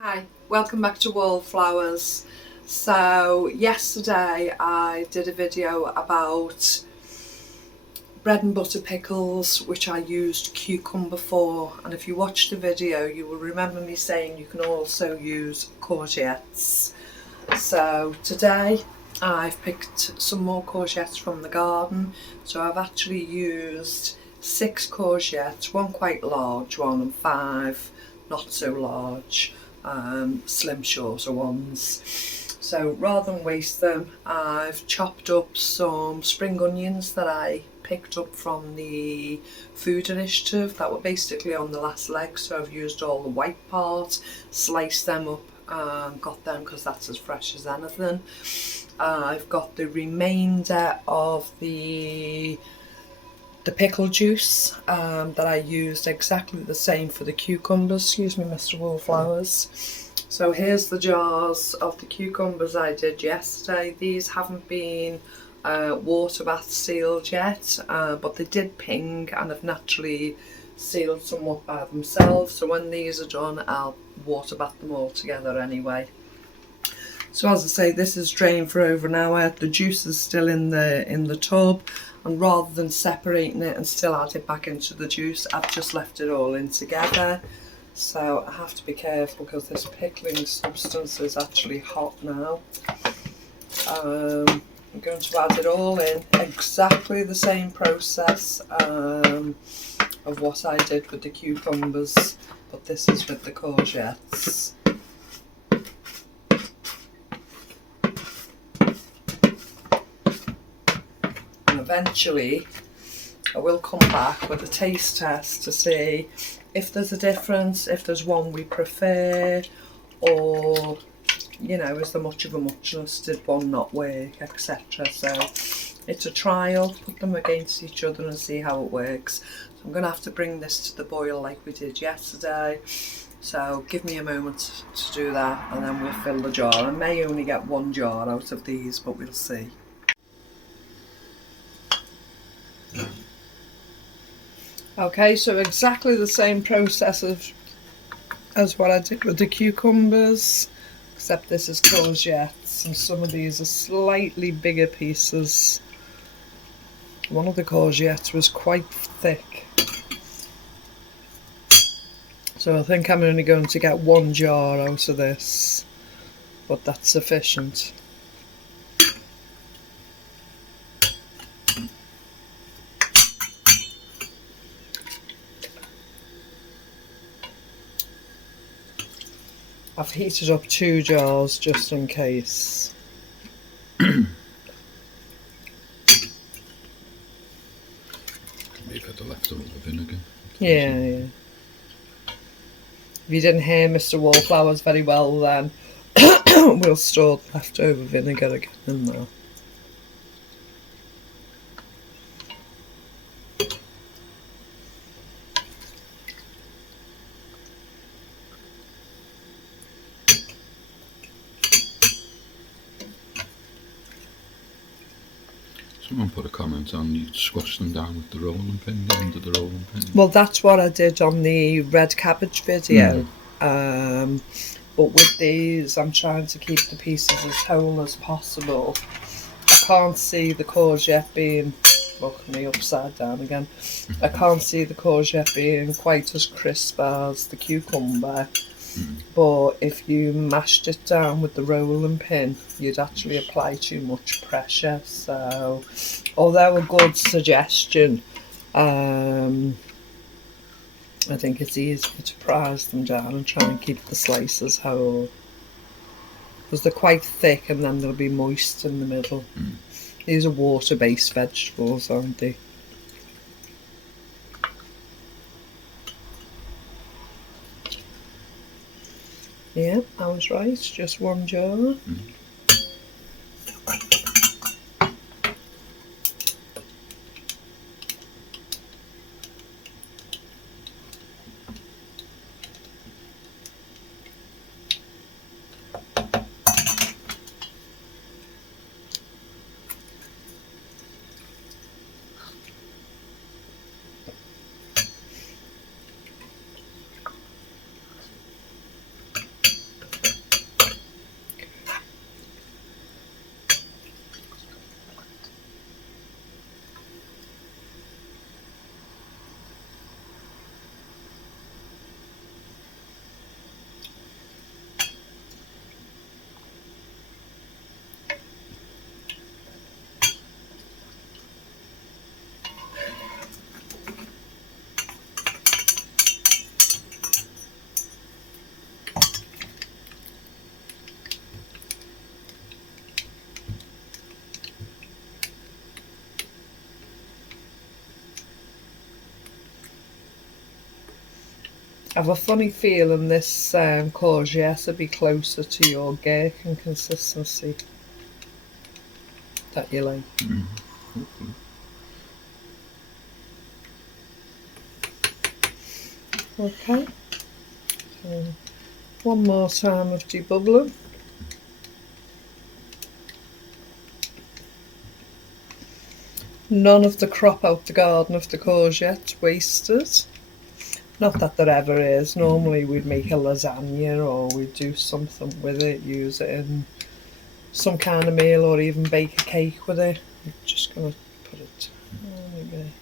Hi, welcome back to Wallflowers. So yesterday I did a video about bread and butter pickles, which I used cucumber for, and if you watched the video you will remember me saying you can also use courgettes. So today I've picked some more courgettes from the garden, so I've actually used 6 courgettes, one quite large one and 5 not so large, slim shorter ones. So rather than waste them, I've chopped up some spring onions that I picked up from the food initiative that were basically on the last leg, so I've used all the white part, sliced them up and got them because that's as fresh as anything. I've got the remainder of the pickle juice that I used exactly the same for the cucumbers. Excuse me, Mr. Wallflowers. So here's the jars of the cucumbers I did yesterday. These haven't been water bath sealed yet, but they did ping and have naturally sealed somewhat by themselves. So when these are done, I'll water bath them all together anyway. So as I say, this is drained for over an hour. The juice is still in the tub, and rather than separating it and still add it back into the juice, I've just left it all in together. So I have to be careful because this pickling substance is actually hot now. I'm going to add it all in, exactly the same process of what I did with the cucumbers, but this is with the courgettes. And eventually I will come back with a taste test to see if there's a difference, if there's one we prefer, or you know, is there much of a muchness, did one not work, etc. So it's a trial, put them against each other and see how it works. So I'm going to have to bring this to the boil like we did yesterday, so give me a moment to do that and then we'll fill the jar. I may only get one jar out of these, but we'll see. Okay, so exactly the same process as what I did with the cucumbers, except this is courgettes and some of these are slightly bigger pieces. One of the courgettes was quite thick, so I think I'm only going to get one jar out of this, but that's sufficient. I've heated up 2 jars just in case. You've got the leftover vinegar. Yeah. If you didn't hear Mr. Wallflowers very well then, we'll store the leftover vinegar again in there. Someone put a comment on you squash them down with the rolling pin, under the rolling pin. Well, that's what I did on the red cabbage video. But with these, I'm trying to keep the pieces as whole as possible. I can't see the courgette being, look at me upside down again. I can't see the courgette being quite as crisp as the cucumber. But if you mashed it down with the rolling pin, you'd actually apply too much pressure. So, although a good suggestion, I think it's easier to prise them down and try and keep the slices whole, because they're quite thick and then they'll be moist in the middle. These are water-based vegetables, aren't they? Yeah, I was right, just one jar. I have a funny feeling this courgette will be closer to your gherkin consistency that you like. Hopefully. Okay, so one more time of debubbling. None of the crop out the garden of the courgette wasted. Not that there ever is. Normally we'd make a lasagna or we'd do something with it, use it in some kind of meal or even bake a cake with it. I'm just going to put it maybe.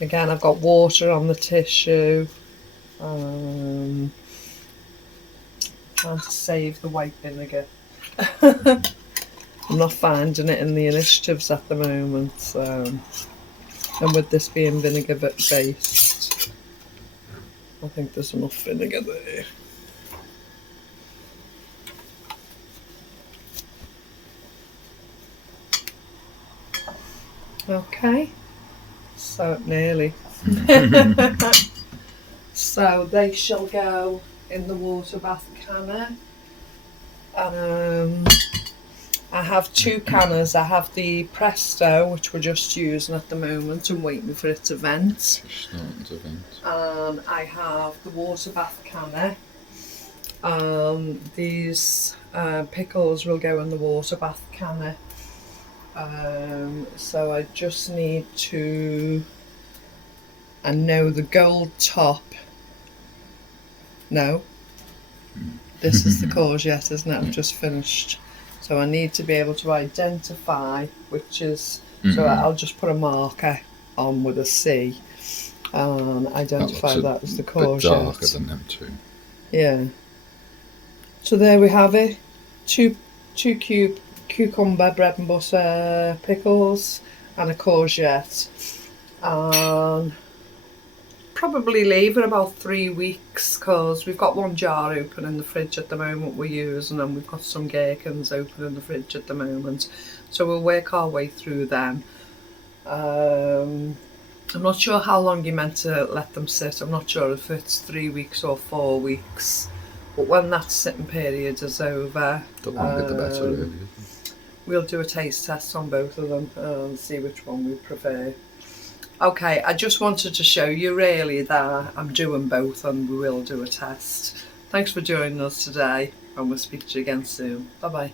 Again, I've got water on the tissue. Trying to save the white vinegar. I'm not finding it in the initiatives at the moment. And with this being vinegar based, I think there's enough vinegar there. Okay, so nearly. So they shall go in the water bath canner. I have two canners. I have the Presto, which we're just using at the moment and waiting for it to vent. Starting to vent. And I have the water bath canner. These pickles will go in the water bath canner. So I just need to, I know the gold top, no, this is the courgette, isn't it? I've just finished. So I need to be able to identify which is, so I'll just put a marker on with a C and identify that as the courgette. Bit darker than them two. Yeah. So there we have it. Two cucumber bread and butter pickles and a courgette. Probably leave it about 3 weeks because we've got one jar open in the fridge at the moment we're using, and we've got some gherkins open in the fridge at the moment. So we'll work our way through them. I'm not sure how long you're meant to let them sit. I'm not sure if it's 3 weeks or 4 weeks. But when that sitting period is over, The longer the better, really. We'll do a taste test on both of them and see which one we prefer. Okay, I just wanted to show you really that I'm doing both and we will do a test. Thanks for joining us today and we'll speak to you again soon. Bye bye.